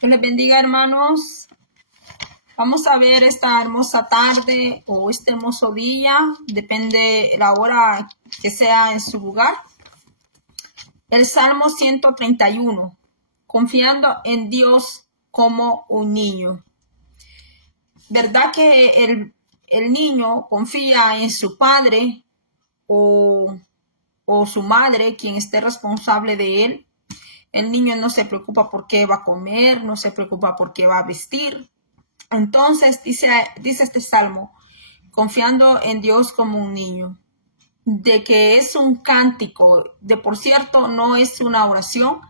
Dios les bendiga, hermanos. Vamos a ver esta hermosa tarde o este hermoso día, depende la hora que sea en su lugar. El Salmo 131, confiando en Dios como un niño. ¿Verdad que el niño confía en su padre o su madre, quien esté responsable de él? El niño no se preocupa por qué va a comer, no se preocupa por qué va a vestir. Entonces dice este salmo, confiando en Dios como un niño, de que es un cántico, de por cierto no es una oración,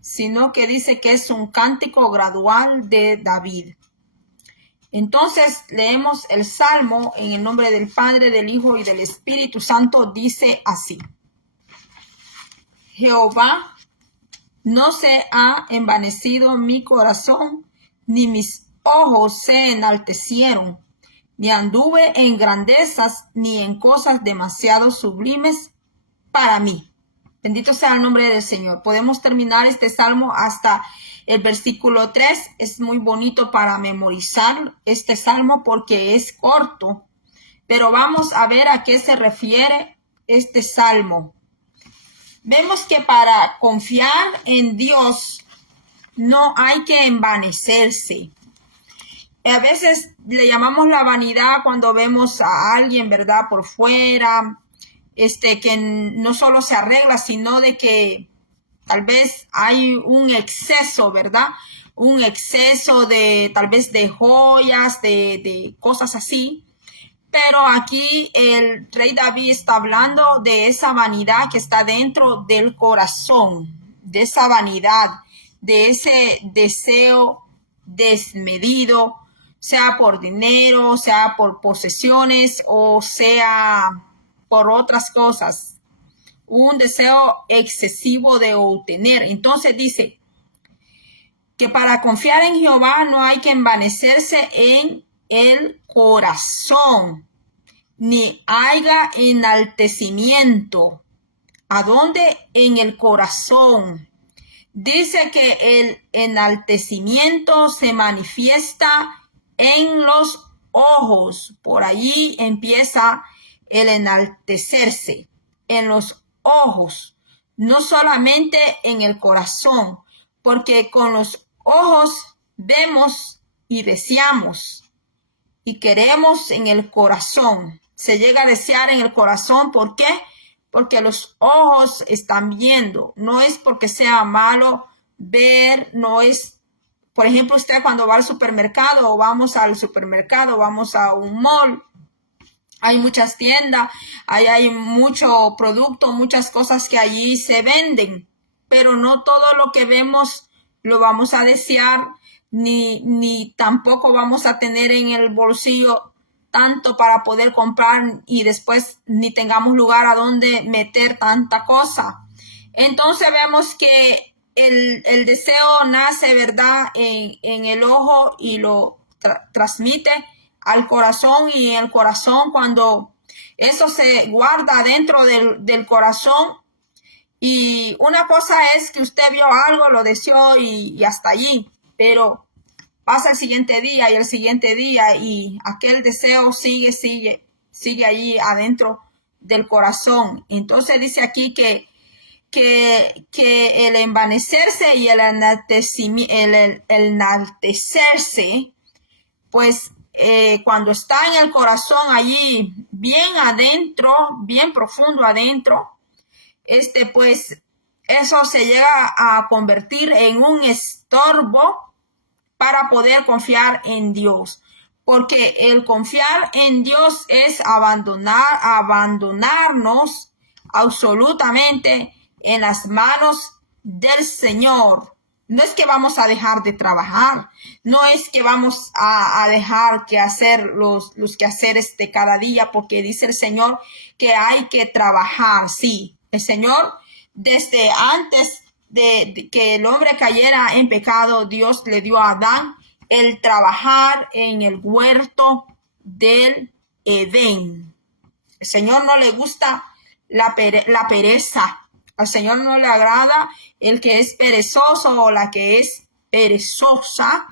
sino que dice que es un cántico gradual de David. Entonces leemos el salmo en el nombre del Padre, del Hijo y del Espíritu Santo. Dice así: Jehová, no se ha envanecido mi corazón, ni mis ojos se enaltecieron, ni anduve en grandezas, ni en cosas demasiado sublimes para mí. Bendito sea el nombre del Señor. Podemos terminar este salmo hasta el versículo 3. Es muy bonito para memorizar este salmo porque es corto. Pero vamos a ver a qué se refiere este salmo. Vemos que para confiar en Dios no hay que envanecerse. A veces le llamamos la vanidad cuando vemos a alguien, ¿verdad? Por fuera, que no solo se arregla, sino de que tal vez hay un exceso, ¿verdad? Un exceso de tal vez de joyas, de cosas así. Pero aquí el rey David está hablando de esa vanidad que está dentro del corazón, de esa vanidad, de ese deseo desmedido, sea por dinero, sea por posesiones o sea por otras cosas. Un deseo excesivo de obtener. Entonces dice que para confiar en Jehová no hay que envanecerse en el corazón, ni haya enaltecimiento. ¿A dónde? En el corazón. Dice que el enaltecimiento se manifiesta en los ojos. Por allí empieza el enaltecerse, en los ojos, no solamente en el corazón, porque con los ojos vemos y deseamos y queremos en el corazón. Se llega a desear en el corazón. ¿Por qué? Porque los ojos están viendo. No es porque sea malo ver, no es, por ejemplo, usted cuando va al supermercado o vamos al supermercado, vamos a un mall, hay muchas tiendas, hay mucho producto, muchas cosas que allí se venden, pero no todo lo que vemos lo vamos a desear, ni tampoco vamos a tener en el bolsillo tanto para poder comprar y después ni tengamos lugar a donde meter tanta cosa. Entonces vemos que el deseo nace, ¿verdad?, en el ojo y lo transmite al corazón, y en el corazón, cuando eso se guarda dentro del corazón, y una cosa es que usted vio algo, lo deseó y hasta allí, pero pasa el siguiente día y el siguiente día y aquel deseo sigue allí adentro del corazón. Entonces dice aquí que el envanecerse y el enaltecerse, pues cuando está en el corazón allí, bien adentro, bien profundo adentro, pues eso se llega a convertir en un estorbo para poder confiar en Dios. Porque el confiar en Dios es abandonarnos absolutamente en las manos del Señor. No es que vamos a dejar de trabajar, no es que vamos a dejar que hacer los quehaceres de cada día, porque dice el Señor que hay que trabajar. Sí, el Señor, desde antes de que el hombre cayera en pecado, Dios le dio a Adán el trabajar en el huerto del Edén. El Señor no le gusta la pereza. Al Señor no le agrada el que es perezoso o la que es perezosa,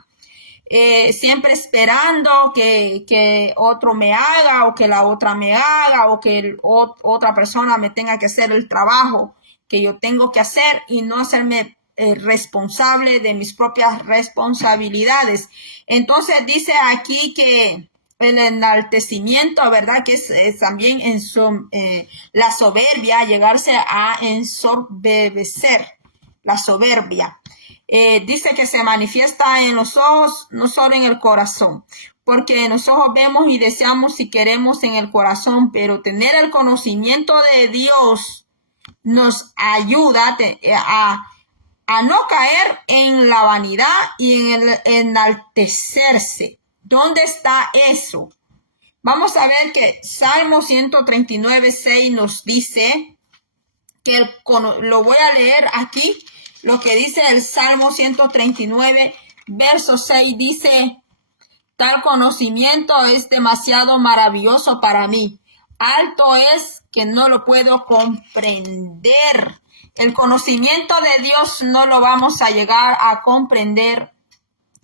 siempre esperando que otro me haga o que la otra me haga o que otra persona me tenga que hacer el trabajo que yo tengo que hacer y no hacerme responsable de mis propias responsabilidades. Entonces dice aquí que el enaltecimiento, ¿verdad? Que es también la soberbia, llegarse a ensorbecer, la soberbia. Dice que se manifiesta en los ojos, no solo en el corazón, porque en los ojos vemos y deseamos y queremos en el corazón, pero tener el conocimiento de Dios nos ayuda a no caer en la vanidad y en el enaltecerse. ¿Dónde está eso? Vamos a ver que Salmo 139:6 nos dice que lo voy a leer aquí. Lo que dice el Salmo 139, verso 6, dice: tal conocimiento es demasiado maravilloso para mí. Alto es que no lo puedo comprender. El conocimiento de Dios no lo vamos a llegar a comprender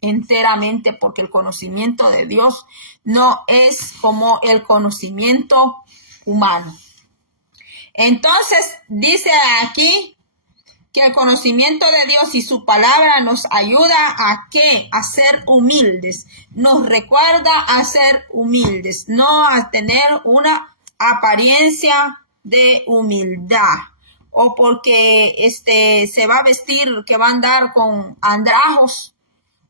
enteramente, porque el conocimiento de Dios no es como el conocimiento humano. Entonces, dice aquí que el conocimiento de Dios y su palabra nos ayuda a ¿qué? A ser humildes. Nos recuerda a ser humildes, no a tener una apariencia de humildad. O porque se va a vestir, que va a andar con andrajos,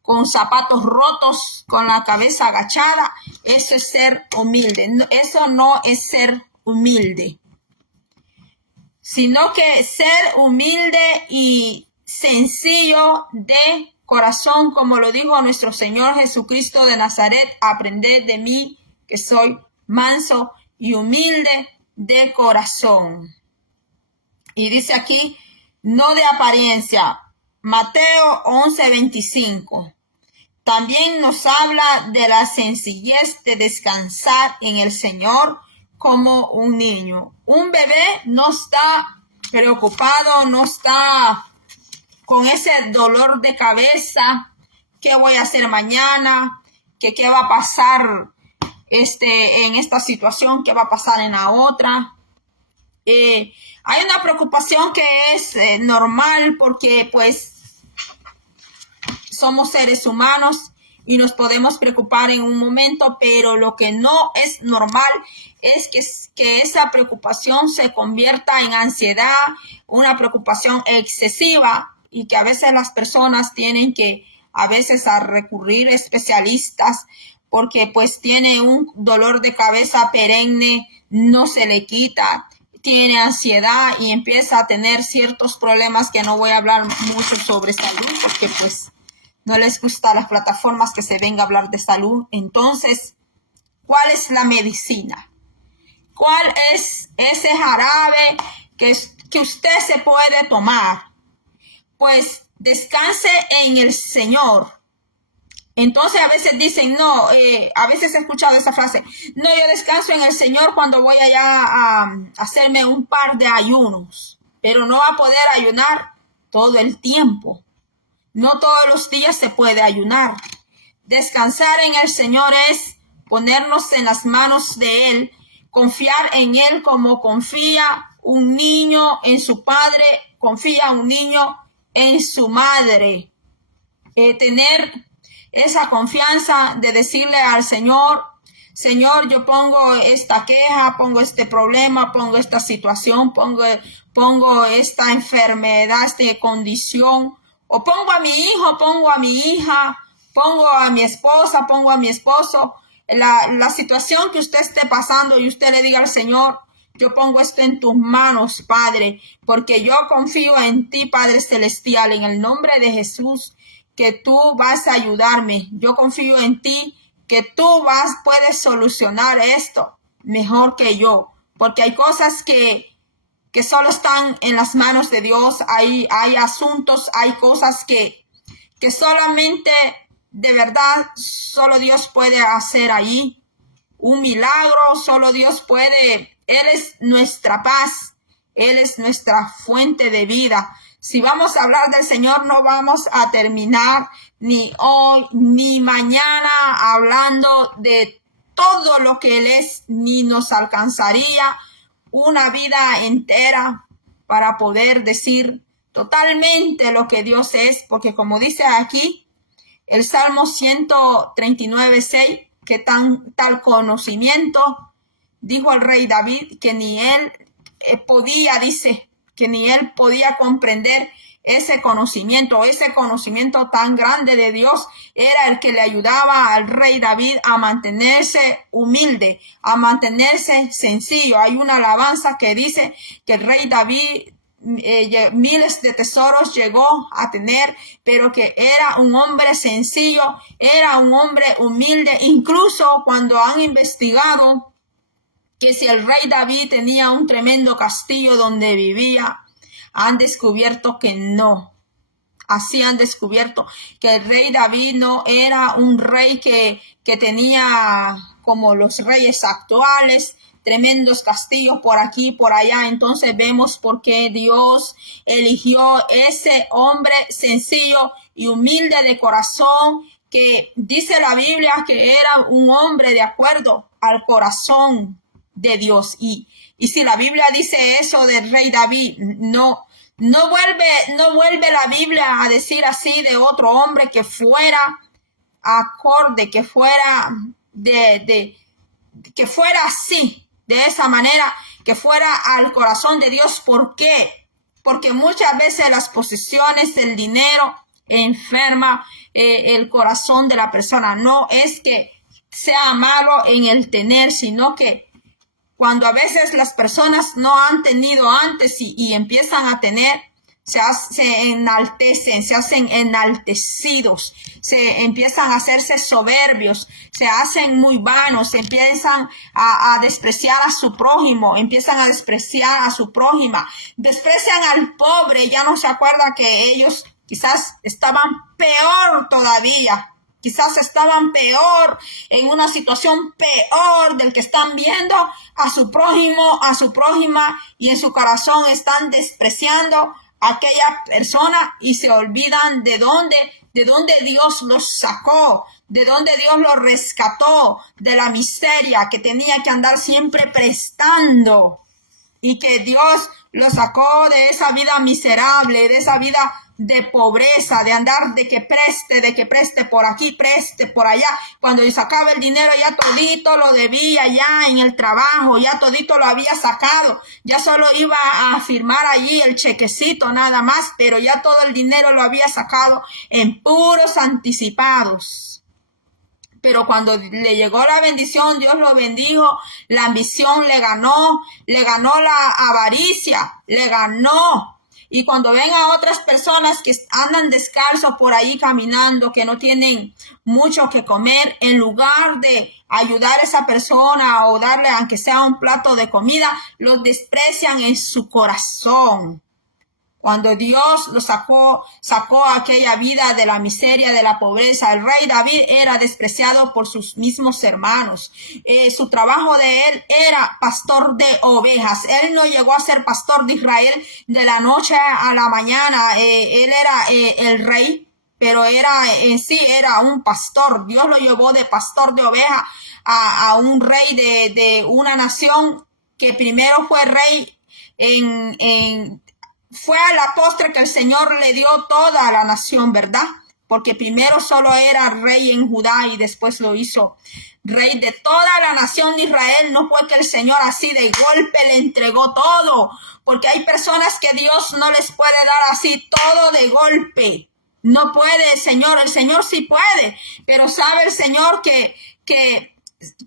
con zapatos rotos, con la cabeza agachada. Eso es ser humilde. Eso no es ser humilde, sino que ser humilde y sencillo de corazón, como lo dijo nuestro Señor Jesucristo de Nazaret: aprended de mí, que soy manso y humilde de corazón. Y dice aquí, no de apariencia. Mateo 11:25. También nos habla de la sencillez de descansar en el Señor como un niño. Un bebé no está preocupado, no está con ese dolor de cabeza. ¿Qué voy a hacer mañana? ¿Qué va a pasar en esta situación? ¿Qué va a pasar en la otra? Hay una preocupación que es normal, porque pues somos seres humanos y nos podemos preocupar en un momento, pero lo que no es normal es que esa preocupación se convierta en ansiedad, una preocupación excesiva, y que a veces las personas tienen que a recurrir a especialistas porque pues tiene un dolor de cabeza perenne, no se le quita, tiene ansiedad y empieza a tener ciertos problemas que no voy a hablar mucho sobre salud, porque pues no les gustan las plataformas que se venga a hablar de salud. Entonces, ¿cuál es la medicina? ¿Cuál es ese jarabe que usted se puede tomar? Pues descanse en el Señor. Entonces a veces dicen, no, a veces he escuchado esa frase: no, yo descanso en el Señor cuando voy allá a hacerme un par de ayunos. Pero no va a poder ayunar todo el tiempo. No todos los días se puede ayunar. Descansar en el Señor es ponernos en las manos de Él, confiar en Él como confía un niño en su padre, confía un niño en su madre. Tener esa confianza de decirle al Señor: Señor, yo pongo esta queja, pongo este problema, pongo esta situación, pongo esta enfermedad, esta condición, o pongo a mi hijo, pongo a mi hija, pongo a mi esposa, pongo a mi esposo, la situación que usted esté pasando, y usted le diga al Señor: yo pongo esto en tus manos, Padre, porque yo confío en ti, Padre Celestial, en el nombre de Jesús, que tú vas a ayudarme. Yo confío en ti, que tú puedes solucionar esto mejor que yo, porque hay cosas que solo están en las manos de Dios. Hay asuntos, hay cosas que solamente, de verdad, solo Dios puede hacer ahí un milagro. Solo Dios puede. Él es nuestra paz, Él es nuestra fuente de vida. Si vamos a hablar del Señor, no vamos a terminar ni hoy ni mañana hablando de todo lo que Él es, ni nos alcanzaría una vida entera para poder decir totalmente lo que Dios es, porque como dice aquí el Salmo 139:6, que tal conocimiento, dijo el rey David, que ni él podía, dice, que ni él podía comprender ese conocimiento tan grande de Dios, era el que le ayudaba al rey David a mantenerse humilde, a mantenerse sencillo. Hay una alabanza que dice que el rey David miles de tesoros llegó a tener, pero que era un hombre sencillo, era un hombre humilde. Incluso cuando han investigado que si el rey David tenía un tremendo castillo donde vivía, han descubierto que no. Así han descubierto que el rey David no era un rey que tenía como los reyes actuales, tremendos castillos por aquí y por allá. Entonces vemos por qué Dios eligió ese hombre sencillo y humilde de corazón, que dice la Biblia que era un hombre de acuerdo al corazón de Dios. Y si la Biblia dice eso del rey David, no vuelve la Biblia a decir así de otro hombre que fuera acorde, que fuera que fuera así, de esa manera, que fuera al corazón de Dios. ¿Por qué? Porque muchas veces las posesiones, el dinero, enferma el corazón de la persona. No es que sea malo en el tener, sino que cuando a veces las personas no han tenido antes y empiezan a tener, se enaltecen, se hacen enaltecidos, se empiezan a hacerse soberbios, se hacen muy vanos, se empiezan a despreciar a su prójimo, empiezan a despreciar a su prójima, desprecian al pobre. Ya no se acuerda que ellos quizás estaban peor todavía. Quizás estaban peor, en una situación peor del que están viendo a su prójimo, a su prójima, y en su corazón están despreciando a aquella persona y se olvidan de dónde Dios los sacó, de dónde Dios los rescató de la miseria, que tenía que andar siempre prestando, y que Dios los sacó de esa vida miserable, de esa vida de pobreza, de andar de que preste por aquí, preste por allá. Cuando sacaba el dinero ya todito lo debía ya en el trabajo, ya todito lo había sacado, ya solo iba a firmar allí el chequecito nada más, pero ya todo el dinero lo había sacado en puros anticipados. Pero cuando le llegó la bendición, Dios lo bendijo, la ambición le ganó la avaricia, le ganó. Y cuando ven a otras personas que andan descalzos por ahí caminando, que no tienen mucho que comer, en lugar de ayudar a esa persona o darle aunque sea un plato de comida, los desprecian en su corazón. Cuando Dios lo sacó aquella vida de la miseria, de la pobreza, el rey David era despreciado por sus mismos hermanos. Su trabajo de él era pastor de ovejas. Él no llegó a ser pastor de Israel de la noche a la mañana. Él era el rey, pero era un pastor. Dios lo llevó de pastor de ovejas a un rey de una nación que primero fue rey fue a la postre que el Señor le dio toda la nación, ¿verdad? Porque primero solo era rey en Judá y después lo hizo rey de toda la nación de Israel. No fue que el Señor así de golpe le entregó todo, porque hay personas que Dios no les puede dar así todo de golpe. No puede, el Señor sí puede, pero sabe el Señor que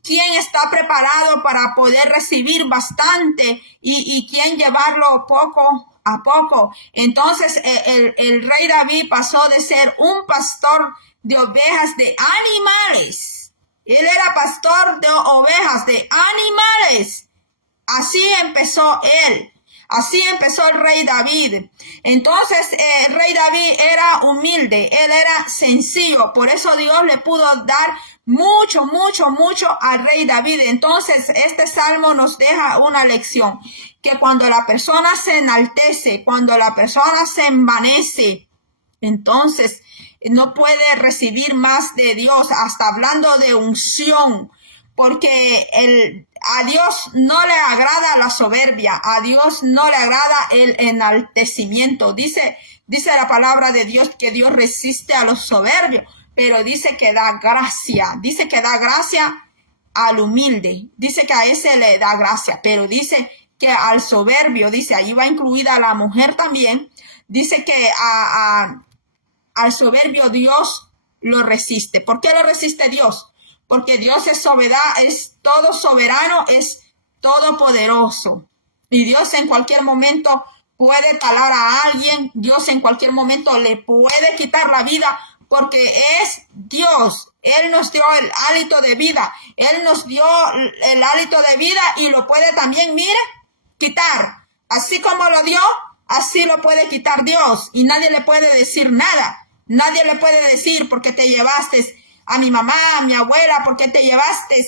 quién está preparado para poder recibir bastante y quién llevarlo poco a poco. Entonces el rey David pasó de ser un pastor de ovejas de animales. Él era pastor de ovejas de animales. Así empezó él. Así empezó el rey David. Entonces el rey David era humilde, él era sencillo. Por eso Dios le pudo dar mucho al rey David. Entonces este salmo nos deja una lección, que cuando la persona se enaltece, cuando la persona se envanece, entonces no puede recibir más de Dios, hasta hablando de unción, porque a Dios no le agrada la soberbia, a Dios no le agrada el enaltecimiento. Dice la palabra de Dios que Dios resiste a los soberbios, pero dice que da gracia al humilde, dice que a ese le da gracia, pero dice que al soberbio, dice, ahí va incluida la mujer también, dice que al soberbio Dios lo resiste. ¿Por qué lo resiste Dios? Porque Dios es todo soberano, es todopoderoso. Y Dios en cualquier momento puede talar a alguien, Dios en cualquier momento le puede quitar la vida, porque es Dios. Él nos dio el hálito de vida, Él nos dio el hálito de vida y lo puede también, mire, quitar. Así como lo dio, así lo puede quitar Dios y nadie le puede decir nada. Nadie le puede decir, ¿por qué te llevaste a mi mamá, a mi abuela? ¿Por qué te llevaste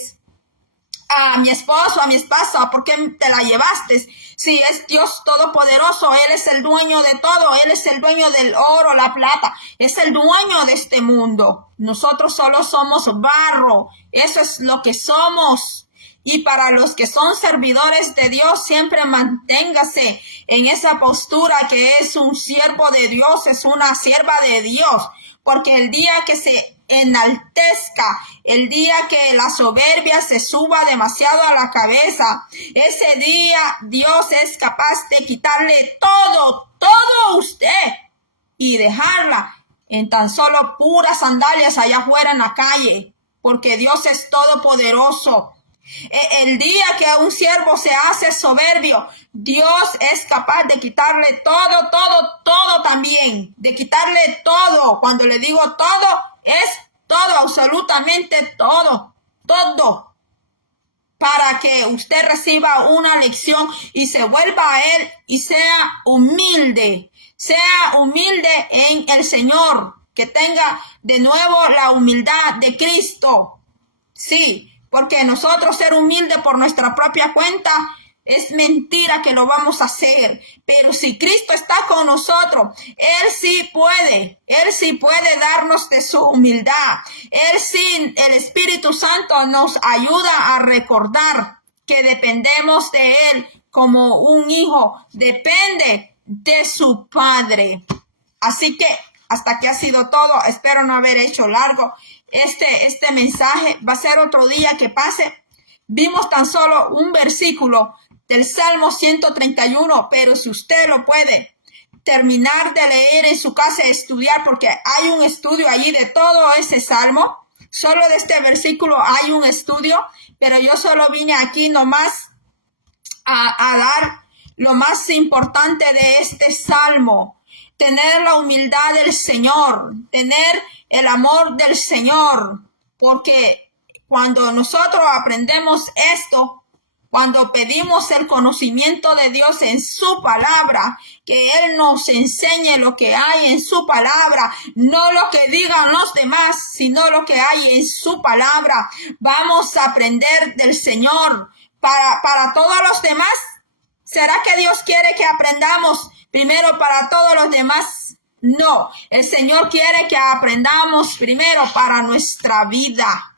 a mi esposo, a mi esposa? ¿Por qué te la llevaste? Sí, es Dios todopoderoso, Él es el dueño de todo, Él es el dueño del oro, la plata, es el dueño de este mundo. Nosotros solo somos barro, eso es lo que somos. Y para los que son servidores de Dios, siempre manténgase en esa postura que es un siervo de Dios, es una sierva de Dios, porque el día que se enaltezca, el día que la soberbia se suba demasiado a la cabeza, ese día Dios es capaz de quitarle todo a usted y dejarla en tan solo puras sandalias allá afuera en la calle, porque Dios es todopoderoso. El día que un siervo se hace soberbio, Dios es capaz de quitarle todo también, de quitarle todo. Cuando le digo todo, es todo, absolutamente todo, para que usted reciba una lección y se vuelva a Él y sea humilde en el Señor, que tenga de nuevo la humildad de Cristo. Sí, porque nosotros ser humildes por nuestra propia cuenta es mentira que lo vamos a hacer. Pero si Cristo está con nosotros, Él sí puede darnos de su humildad. Él sí, el Espíritu Santo nos ayuda a recordar que dependemos de Él como un hijo depende de su Padre. Así que hasta aquí ha sido todo. Espero no haber hecho largo este mensaje. Va a ser otro día que pase. Vimos tan solo un versículo del Salmo 131, pero si usted lo puede terminar de leer en su casa y estudiar, porque hay un estudio allí de todo ese Salmo. Solo de este versículo hay un estudio, pero yo solo vine aquí nomás a dar lo más importante de este Salmo. Tener la humildad del Señor, tener el amor del Señor, porque cuando nosotros aprendemos esto, cuando pedimos el conocimiento de Dios en su palabra, que Él nos enseñe lo que hay en su palabra, no lo que digan los demás, sino lo que hay en su palabra, vamos a aprender del Señor. Para todos los demás, ¿será que Dios quiere que aprendamos primero para todos los demás? No, el Señor quiere que aprendamos primero para nuestra vida.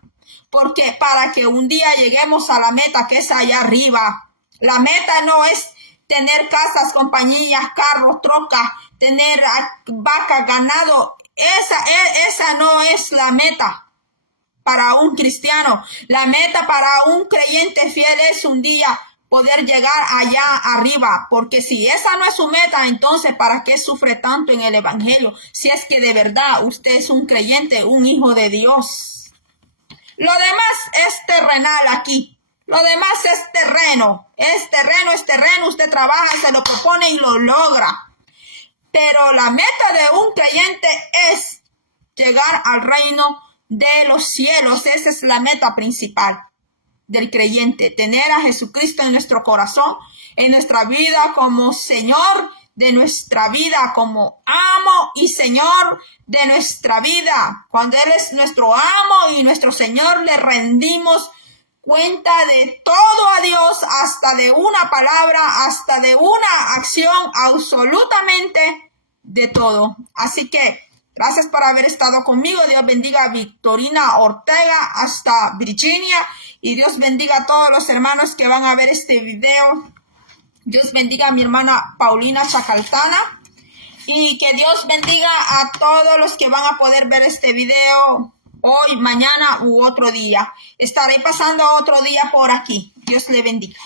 Porque para que un día lleguemos a la meta que es allá arriba. La meta no es tener casas, compañías, carros, trocas, tener vacas, ganado. Esa no es la meta para un cristiano. La meta para un creyente fiel es un día poder llegar allá arriba, porque si esa no es su meta, entonces ¿para qué sufre tanto en el evangelio? Si es que de verdad usted es un creyente, un hijo de Dios. Lo demás es terrenal aquí. Lo demás es terreno. Es terreno. Usted trabaja, se lo propone y lo logra. Pero la meta de un creyente es llegar al reino de los cielos. Esa es la meta principal del creyente. Tener a Jesucristo en nuestro corazón, en nuestra vida como Señor de nuestra vida, como amo y Señor de nuestra vida. Cuando Él es nuestro amo y nuestro Señor, le rendimos cuenta de todo a Dios, hasta de una palabra, hasta de una acción, absolutamente de todo. Así que gracias por haber estado conmigo. Dios bendiga a Victorina Ortega hasta Virginia, y Dios bendiga a todos los hermanos que van a ver este video. Dios bendiga a mi hermana Paulina Chacaltana, y que Dios bendiga a todos los que van a poder ver este video hoy, mañana u otro día. Estaré pasando otro día por aquí. Dios le bendiga.